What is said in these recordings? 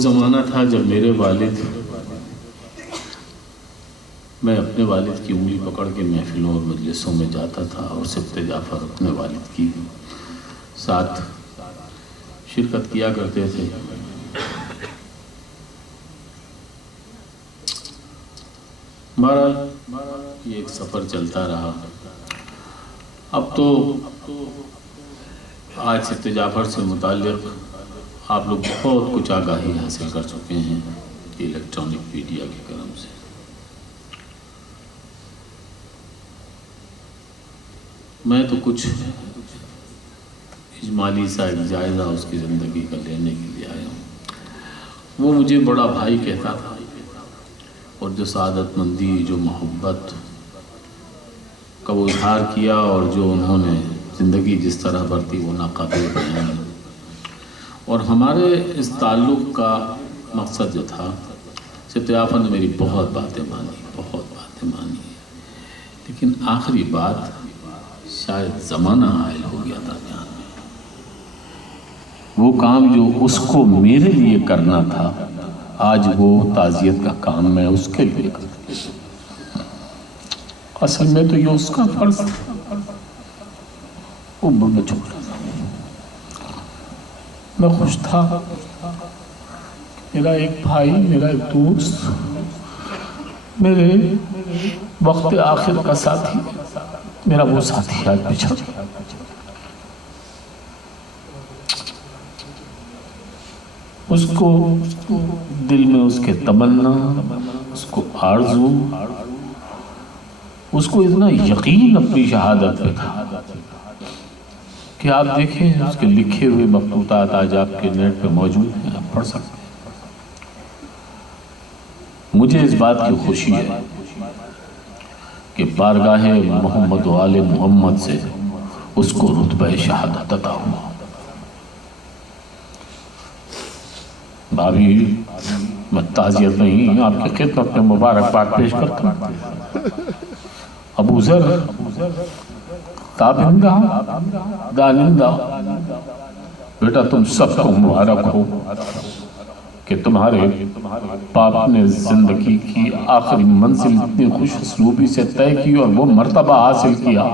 زمانہ تھا جب میرے والد، میں اپنے والد کی انگلی پکڑ کے محفلوں اور مجلسوں میں جاتا تھا اور سبط جعفر اپنے والد کی ساتھ شرکت کیا کرتے تھے۔ ہمارا یہ ایک سفر چلتا رہا۔ اب تو آج سبط جعفر سے متعلق آپ لوگ بہت کچھ آگاہی حاصل کر چکے ہیں الیکٹرانک میڈیا کے کرم سے۔ میں تو کچھ اجمالی سا ایک جائزہ اس کی زندگی کا لینے کے لیے آیا ہوں۔ وہ مجھے بڑا بھائی کہتا تھا، اور جو سعادت مندی، جو محبت کا وہ اظہار کیا اور جو انہوں نے زندگی جس طرح برتی وہ ناقابل بیان ہے۔ اور ہمارے اس تعلق کا مقصد جو تھا، سبط جعفر نے میری بہت باتیں مانی، لیکن آخری بات شاید زمانہ حائل ہو گیا تھا جہاں وہ کام جو اس کو میرے لیے کرنا تھا، آج وہ تعزیت کا کام میں اس کے لیے کرتا۔ اصل میں تو یہ اس کا فرض تھا، وہ بڑا چھوٹا تھا۔ میں خوش تھا، میرا ایک بھائی، میرا ایک دوست، میرے وقت آخر کا ساتھی، میرا وہ ساتھی آج بچھڑ گیا۔ اس کو دل میں اس کے تمنا، اس کو آرزو، اس کو اتنا یقین اپنی شہادت پہ تھا کہ آپ دیکھیں اس کے لکھے ہوئے مخطوطات آج آپ کے نیٹ پہ موجود ہیں، آپ پڑھ سکتے ہیں۔ مجھے اس بات کی خوشی ہے کہ بارگاہ محمد و آل محمد سے اس کو رتبہ شہادت عطا ہوا۔ بھابھی، میں تعزیت نہیں آپ کی خدمت میں مبارکباد پیش کرتا ہوں۔ ابو ذر تابندہ دانندہ، بیٹا تم سب کو مبارک ہو کہ تمہارے باپ نے زندگی کی آخری منزل اتنی خوش اسلوبی سے طے کی اور وہ مرتبہ حاصل کیا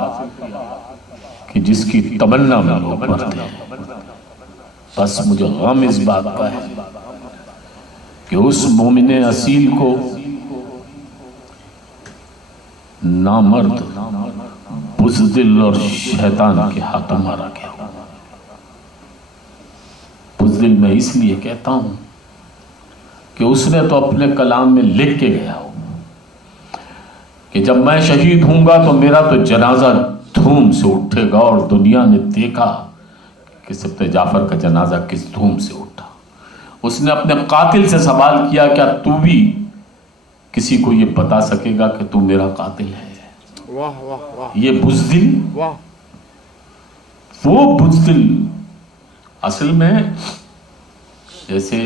کہ جس کی تمنا میں لوگ مرتے ہیں۔ بس مجھے غم اس بات کا ہے کہ اس مومن اصیل کو نامرد، بزدل اور شیطان کے ہاتھوں مارا گیا۔ بزدل میں اس لیے کہتا ہوں کہ اس نے تو اپنے کلام میں لکھ کے گیا کہ جب میں شہید ہوں گا تو میرا تو جنازہ دھوم سے اٹھے گا، اور دنیا نے دیکھا کہ سبط جعفر کا جنازہ کس دھوم سے اٹھا۔ اس نے اپنے قاتل سے سوال کیا، کیا تو بھی کسی کو یہ بتا سکے گا کہ تو میرا قاتل ہے؟ واہ واہ واہ، یہ بزدل، واہ، وہ بزدل اصل میں، جیسے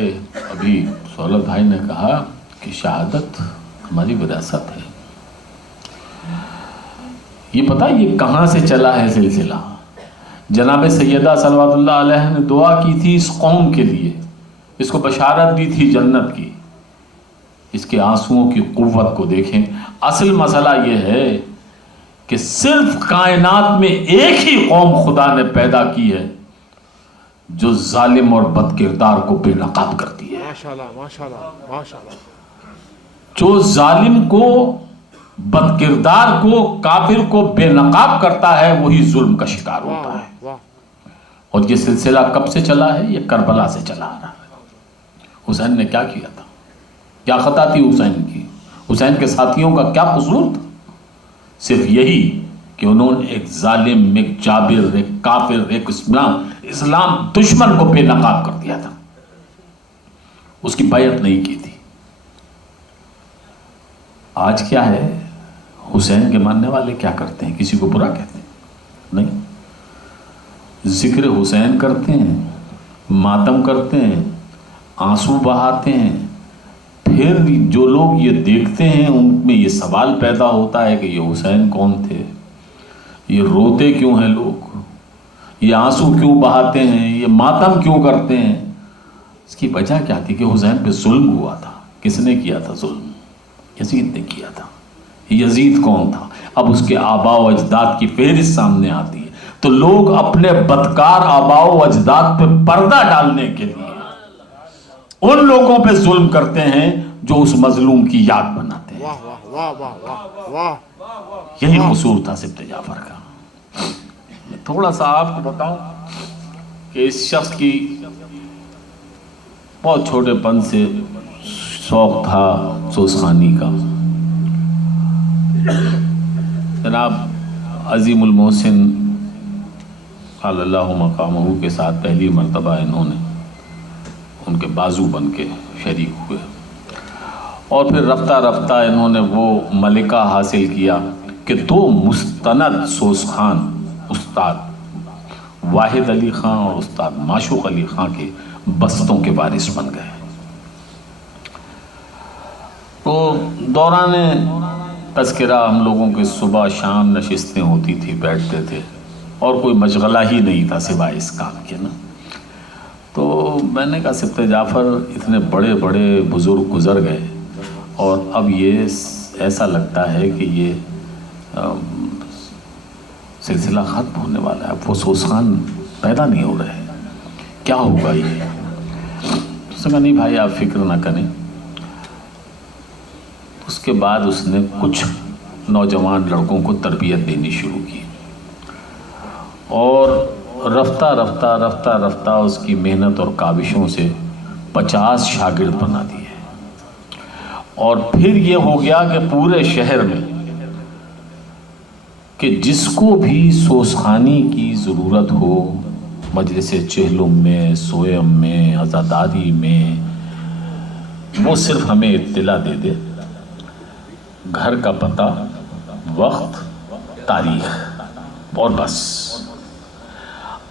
ابھی سہولت بھائی نے کہا کہ شہادت ہماری وراثت ہے۔ یہ پتہ یہ کہاں سے چلا ہے سلسلہ؟ جناب سیدہ صلوات اللہ علیہ نے دعا کی تھی اس قوم کے لیے، اس کو بشارت دی تھی جنت کی۔ اس کے آنسوؤں کی قوت کو دیکھیں۔ اصل مسئلہ یہ ہے کہ صرف کائنات میں ایک ہی قوم خدا نے پیدا کی ہے جو ظالم اور بد کردار کو بے نقاب کرتی ہے۔ ماشاءاللہ ماشاءاللہ ماشاءاللہ۔ جو ظالم کو، بد کردار کو، کافر کو بے نقاب کرتا ہے وہی ظلم کا شکار ہوتا ہے۔ واہ، اور یہ سلسلہ کب سے چلا ہے؟ یہ کربلا سے چلا آ رہا ہے۔ حسین نے کیا کیا تھا؟ کیا خطا تھی حسین کی؟ حسین کے ساتھیوں کا کیا قصور تھا؟ صرف یہی کہ انہوں نے ایک ظالم، ایک جابر، ایک کافر، ایک اسلام دشمن کو بے نقاب کر دیا تھا، اس کی بیعت نہیں کی تھی۔ آج کیا ہے؟ حسین کے ماننے والے کیا کرتے ہیں؟ کسی کو برا کہتے ہیں؟ نہیں، ذکر حسین کرتے ہیں، ماتم کرتے ہیں، آنسو بہاتے ہیں۔ پھر جو لوگ یہ دیکھتے ہیں ان میں یہ سوال پیدا ہوتا ہے کہ یہ حسین کون تھے؟ یہ روتے کیوں ہیں لوگ؟ یہ آنسو کیوں بہاتے ہیں؟ یہ ماتم کیوں کرتے ہیں؟ اس کی وجہ کیا تھی کہ حسین پہ ظلم ہوا تھا. کس نے کیا تھا ظلم؟ یزید نے کیا تھا. یزید کون تھا؟ اب اس کے آباء و اجداد کی فہرست سامنے آتی ہے تو لوگ اپنے بدکار آباء و اجداد پہ پردہ ڈالنے کے لیے ان لوگوں پہ ظلم کرتے ہیں جو اس مظلوم کی یاد بناتے ہیں. واہ واہ واہ واہ واہ واہ. یہی قصور تھا سبط جعفر کا. میں تھوڑا سا آپ کو بتاؤں کہ اس شخص کی بہت چھوٹے پن سے شوق تھا سوزخانی کا. جناب عظیم المحسن قال اللہ مقامہ کے ساتھ پہلی مرتبہ انہوں نے ان کے بازو بن کے شریک ہوئے اور پھر رفتہ رفتہ انہوں نے وہ ملکہ حاصل کیا کہ 2 مستند سوزخان استاد واحد علی خان اور استاد معشوق علی خان کے بستوں کے وارث بن گئے. تو دوران تذکرہ ہم لوگوں کے صبح شام نشستیں ہوتی تھی، بیٹھتے تھے اور کوئی مشغلہ ہی نہیں تھا سوائے اس کام کے نا. تو میں نے کہا سبط جعفر اتنے بڑے بڑے بزرگ گزر گئے اور اب یہ ایسا لگتا ہے کہ یہ سلسلہ ختم ہونے والا ہے. اب وہ سوزخان پیدا نہیں ہو رہے، کیا ہوگا یہ؟ اس نے کہا نہیں بھائی آپ فکر نہ کریں. اس کے بعد اس نے کچھ نوجوان لڑکوں کو تربیت دینی شروع کی اور رفتہ رفتہ اس کی محنت اور کاوشوں سے 50 شاگرد بنا دیے. اور پھر یہ ہو گیا کہ پورے شہر میں کہ جس کو بھی سوزخانی کی ضرورت ہو، مجلس چہلم میں، سویم میں، عزاداری میں، وہ صرف ہمیں اطلاع دے دے، گھر کا پتہ، وقت، تاریخ اور بس.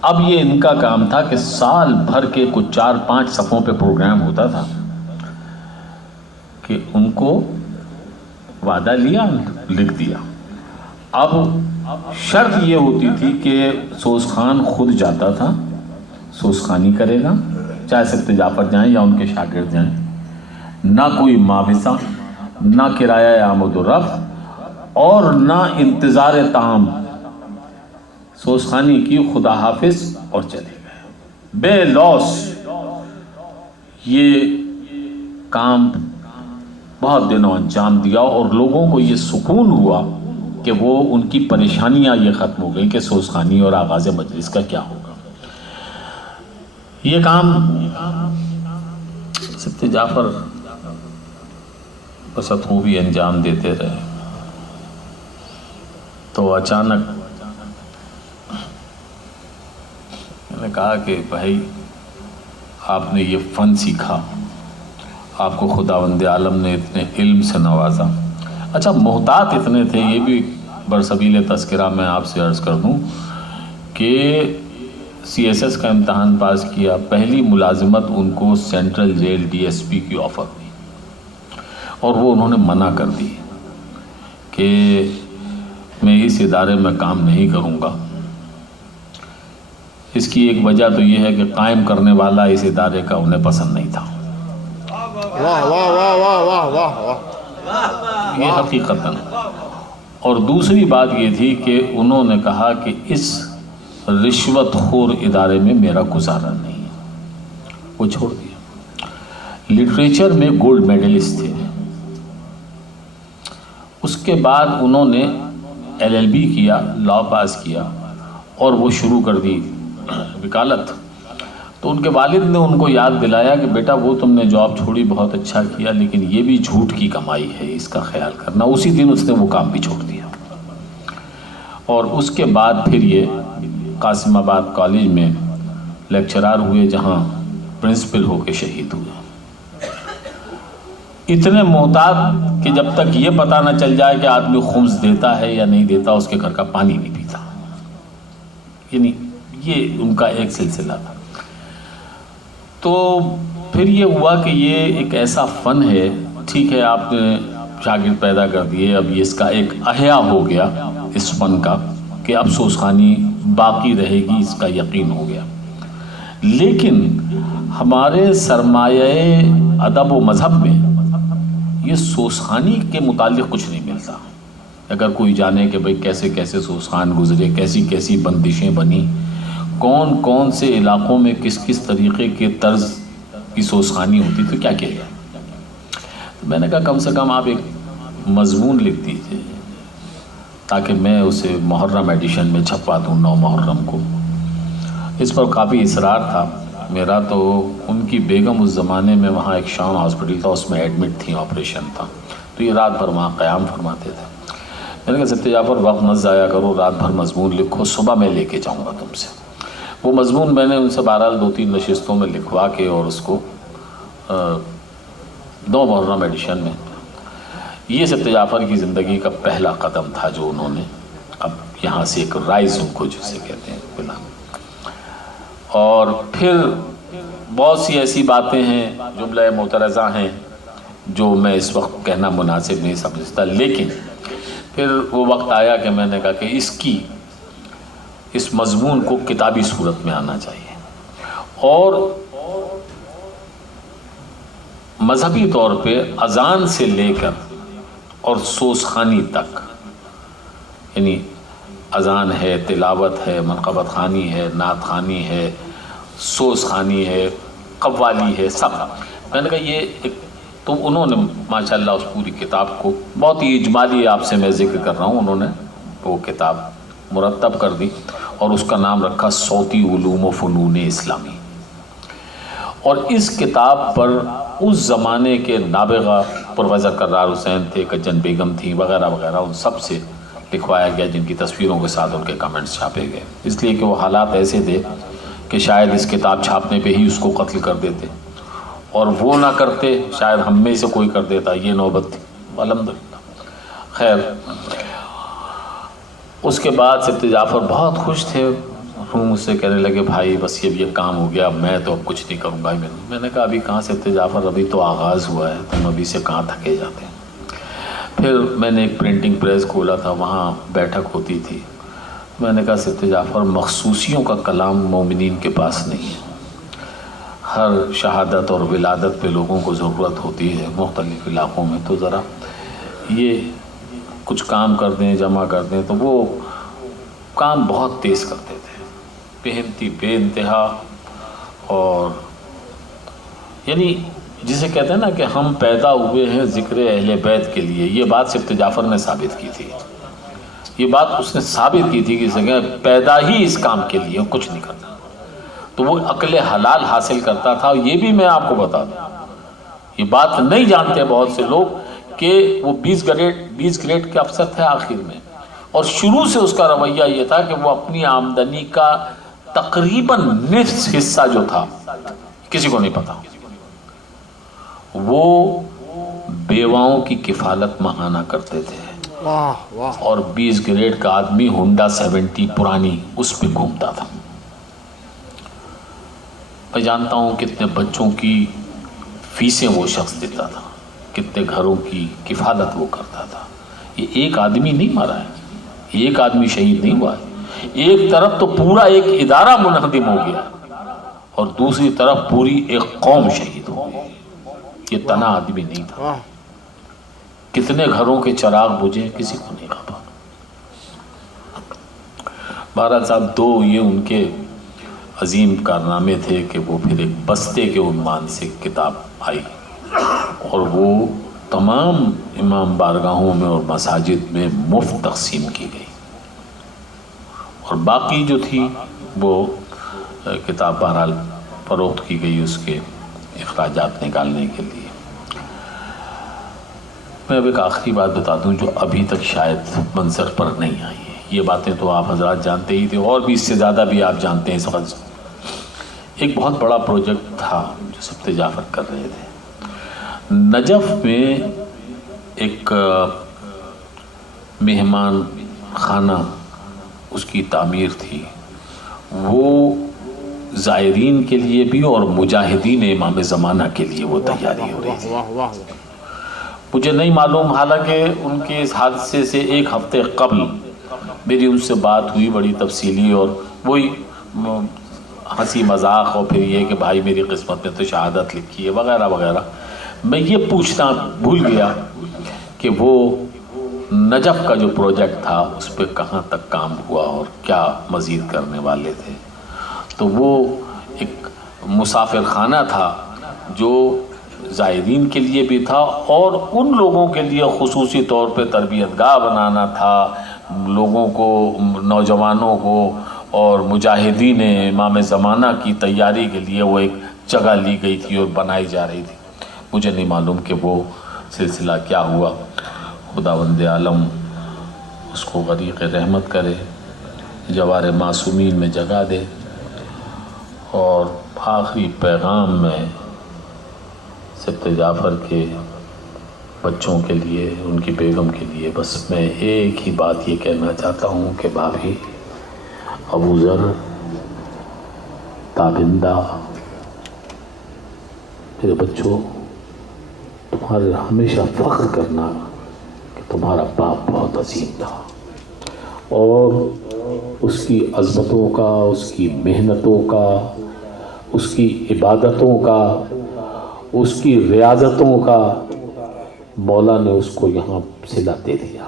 اب یہ ان کا کام تھا کہ سال بھر کے کچھ 4-5 صفوں پہ پروگرام ہوتا تھا کہ ان کو وعدہ لیا، لکھ دیا. اب شرط یہ ہوتی تھی کہ سوزخان خود جاتا تھا، سوزخانی کرے گا، چاہے سبط جعفر جائیں یا ان کے شاگرد جائیں، نہ کوئی معاوضہ، نہ کرایہ آمد و رفت اور نہ انتظار طعام. سوزخانی کی، خدا حافظ اور چلے گئے بے لوث. یہ کام بہت دنوں انجام دیا اور لوگوں کو یہ سکون ہوا کہ وہ ان کی پریشانیاں یہ ختم ہو گئی کہ سوزخانی اور آغاز مجلس کا کیا ہوگا. یہ کام سبط جعفر بخوبی انجام دیتے رہے. تو اچانک میں نے کہا کہ بھائی آپ نے یہ فن سیکھا، آپ کو خداوند عالم نے اتنے علم سے نوازا. اچھا محتاط اتنے تھے، یہ بھی برسبیل تذکرہ میں آپ سے عرض کر دوں کہ CSS کا امتحان پاس کیا، پہلی ملازمت ان کو سینٹرل جیل DSP کی آفر دی اور وہ انہوں نے منع کر دی کہ میں اس ادارے میں کام نہیں کروں گا. اس کی ایک وجہ تو یہ ہے کہ قائم کرنے والا اس ادارے کا انہیں پسند نہیں تھا. واہ واہ واہ واہ واہ واہ واہ. یہ حقیقتاً. اور دوسری بات یہ تھی کہ انہوں نے کہا کہ اس رشوت خور ادارے میں میرا گزارا نہیں ہے، وہ چھوڑ دیا. لٹریچر میں گولڈ میڈلسٹ تھے. اس کے بعد انہوں نے LLB کیا، لاء پاس کیا اور وہ شروع کر دی وکالت. تو ان کے والد نے ان کو یاد دلایا کہ بیٹا وہ تم نے جاب چھوڑی، بہت اچھا کیا، لیکن یہ بھی جھوٹ کی کمائی ہے، اس کا خیال کرنا. اسی دن اس نے وہ کام بھی چھوڑ دیا. اور اس کے بعد پھر یہ قاسم آباد کالج میں لیکچرار ہوئے جہاں پرنسپل ہو کے شہید ہوئے. اتنے محتاط کہ جب تک یہ پتہ نہ چل جائے کہ آدمی خمس دیتا ہے یا نہیں دیتا، اس کے گھر کا پانی نہیں پیتا. یعنی یہ ان کا ایک سلسلہ تھا. تو پھر یہ ہوا کہ یہ ایک ایسا فن ہے، ٹھیک ہے آپ نے شاگرد پیدا کر دیے، اب یہ اس کا ایک احیاء ہو گیا اس فن کا کہ اب سوزخانی باقی رہے گی، اس کا یقین ہو گیا. لیکن ہمارے سرمایہ ادب و مذہب میں یہ سوسخانی کے متعلق کچھ نہیں ملتا. اگر کوئی جانے کہ بھئی کیسے کیسے سوسخان گزرے، کیسی کیسی بندشیں بنی، کون کون سے علاقوں میں کس کس طریقے کے طرز کی سوسخانی ہوتی، تو کیا کیا جائے. تو میں نے کہا کم سے کم آپ ایک مضمون لکھ دیجیے تاکہ میں اسے محرم ایڈیشن میں چھپوا دوں 9 محرم کو. اس پر کافی اصرار تھا میرا. تو ان کی بیگم اس زمانے میں وہاں ایک شان ہاسپٹل تھا، اس میں ایڈمٹ تھیں، آپریشن تھا، تو یہ رات بھر وہاں قیام فرماتے تھے. میں نے کہا ستیہ جعفر وقت مت ضائع کرو، رات بھر مضمون لکھو، صبح میں لے کے جاؤں گا تم سے. وہ مضمون میں نے ان سے بہرحال 2-3 نشستوں میں لکھوا کے اور اس کو 9 محرم ایڈیشن میں. یہ ستیہ جعفر کی زندگی کا پہلا قدم تھا جو انہوں نے اب یہاں سے ایک رائز ان کو جسے کہتے ہیں بلا. اور پھر بہت سی ایسی باتیں ہیں، جملہ معترضہ ہیں جو میں اس وقت کہنا مناسب نہیں سمجھتا. لیکن پھر وہ وقت آیا کہ میں نے کہا کہ اس مضمون کو کتابی صورت میں آنا چاہیے، اور مذہبی طور پہ اذان سے لے کر اور سوسخانی تک، یعنی اذان ہے، تلاوت ہے، منقبت خوانی ہے، نعت خوانی ہے، سوسخانی ہے، قوالی ہے، سب. میں نے کہا یہ ایک، تو انہوں نے ماشاءاللہ اس پوری کتاب کو بہت ہی اجمالی آپ سے میں ذکر کر رہا ہوں، انہوں نے وہ کتاب مرتب کر دی اور اس کا نام رکھا صوتی علوم و فنون اسلامی. اور اس کتاب پر اس زمانے کے نابغہ پروفیسر کرار حسین تھے، کجن بیگم تھیں، وغیرہ وغیرہ، ان سب سے لکھوایا گیا، جن کی تصویروں کے ساتھ ان کے کمنٹس چھاپے گئے. اس لیے کہ وہ حالات ایسے تھے کہ شاید اس کتاب چھاپنے پہ ہی اس کو قتل کر دیتے، اور وہ نہ کرتے شاید ہم میں سے کوئی کر دیتا. یہ نوبت تھی الحمدللہ. خیر، اس کے بعد ستیہ جعفر بہت خوش تھے. وہ مجھ سے کہنے لگے بھائی بس یہ کام ہو گیا، میں تو اب کچھ نہیں کروں گا. میں نے کہا ابھی کہاں ستیہ جعفر، ابھی تو آغاز ہوا ہے، تم ابھی سے کہاں تھکے جاتے ہیں. پھر میں نے ایک پرنٹنگ پریس کھولا تھا، وہاں بیٹھک ہوتی تھی. میں نے کہا ستیہ جعفر مخصوصیوں کا کلام مومنین کے پاس نہیں ہے. ہر شہادت اور ولادت پہ لوگوں کو ضرورت ہوتی ہے مختلف علاقوں میں، تو ذرا یہ کچھ کام کر دیں، جمع کر دیں. تو وہ کام بہت تیز کرتے تھے، بے بے انتہا. اور یعنی جسے کہتے ہیں نا کہ ہم پیدا ہوئے ہیں ذکر اہل بیت کے لیے، یہ بات ستیہ جعفر نے ثابت کی تھی. یہ بات اس نے ثابت کی تھی کہ پیدا ہی اس کام کے لیے، کچھ نہیں کرتا. تو وہ عقل حلال حاصل کرتا تھا. یہ بھی میں آپ کو بتا دوں، یہ بات نہیں جانتے بہت سے لوگ کہ وہ 20 گریڈ کے افسر تھے آخر میں، اور شروع سے اس کا رویہ یہ تھا کہ وہ اپنی آمدنی کا تقریباً نصف حصہ جو تھا، کسی کو نہیں پتا، وہ بیواؤں کی کفالت ماہانہ کرتے تھے. اور 20 گریڈ کا آدمی ہونڈا 70 پرانی اس پہ گھومتا تھا. میں جانتا ہوں کتنے بچوں کی فیسیں وہ شخص دیتا تھا، کتنے گھروں کی کفالت وہ کرتا تھا. یہ ایک آدمی نہیں مارا ہے، ایک آدمی شہید نہیں ہوا ہے. ایک طرف تو پورا ایک ادارہ منہدم ہو گیا اور دوسری طرف پوری ایک قوم شہید ہو گئی. یہ تنہا آدمی نہیں تھا. کتنے گھروں کے چراغ بجھے کسی کو نہیں خبر. بہرحال صاحب، 2 یہ ان کے عظیم کارنامے تھے کہ وہ پھر ایک بستے کے عنوان سے کتاب آئی، اور وہ تمام امام بارگاہوں میں اور مساجد میں مفت تقسیم کی گئی. اور باقی جو تھی وہ کتاب بہرحال فروخت کی گئی اس کے اخراجات نکالنے کے لیے. میں اب ایک آخری بات بتا دوں جو ابھی تک شاید منظر پر نہیں آئی ہے. یہ باتیں تو آپ حضرات جانتے ہی تھے، اور بھی اس سے زیادہ بھی آپ جانتے ہیں اس وقت. ایک بہت بڑا پروجیکٹ تھا جو ستیہ جعفر کر رہے تھے. نجف میں ایک مہمان خانہ اس کی تعمیر تھی. وہ زائرین کے لیے بھی اور مجاہدین امام زمانہ کے لیے وہ تیاری ہو رہی تھی. مجھے نہیں معلوم، حالانکہ ان کے اس حادثے سے 1 ہفتے قبل میری ان سے بات ہوئی بڑی تفصیلی، اور وہی ہنسی مذاق اور پھر یہ کہ بھائی میری قسمت میں تو شہادت لکھی ہے وغیرہ وغیرہ، میں یہ پوچھنا بھول گیا کہ وہ نجف کا جو پروجیکٹ تھا اس پہ کہاں تک کام ہوا اور کیا مزید کرنے والے تھے۔ تو وہ ایک مسافر خانہ تھا جو زائرین کے لیے بھی تھا اور ان لوگوں کے لیے خصوصی طور پہ تربیت گاہ بنانا تھا، لوگوں کو، نوجوانوں کو اور مجاہدین امام زمانہ کی تیاری کے لیے وہ ایک جگہ لی گئی تھی اور بنائی جا رہی تھی۔ مجھے نہیں معلوم کہ وہ سلسلہ کیا ہوا، خداوند عالم اس کو غریق رحمت کرے، جوار معصومین میں جگہ دے۔ اور آخری پیغام میں سبت جعفر کے بچوں کے لیے، ان کی بیگم کے لیے بس میں ایک ہی بات یہ کہنا چاہتا ہوں کہ بھابھی، ابو ذر، تابندہ، میرے بچوں، تمہارے ہمیشہ فخر کرنا کہ تمہارا باپ بہت عظیم تھا اور اس کی عظمتوں کا، اس کی محنتوں کا، اس کی عبادتوں کا، اس کی ریاضتوں کا مولا نے اس کو یہاں صلہ دے دیا۔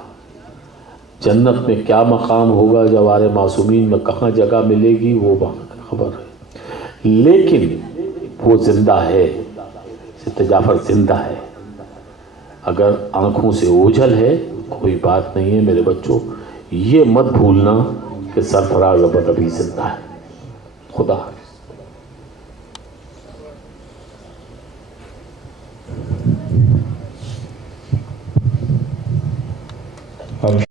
جنت میں کیا مقام ہوگا، جوار معصومین میں کہاں جگہ ملے گی، وہ وقت خبر ہے، لیکن وہ زندہ ہے، سبت جعفر زندہ ہے۔ اگر آنکھوں سے اوجھل ہے کوئی بات نہیں ہے میرے بچوں، یہ مت بھولنا کہ سرفراز ابد ابھی زندہ ہے۔ خدا حافظ۔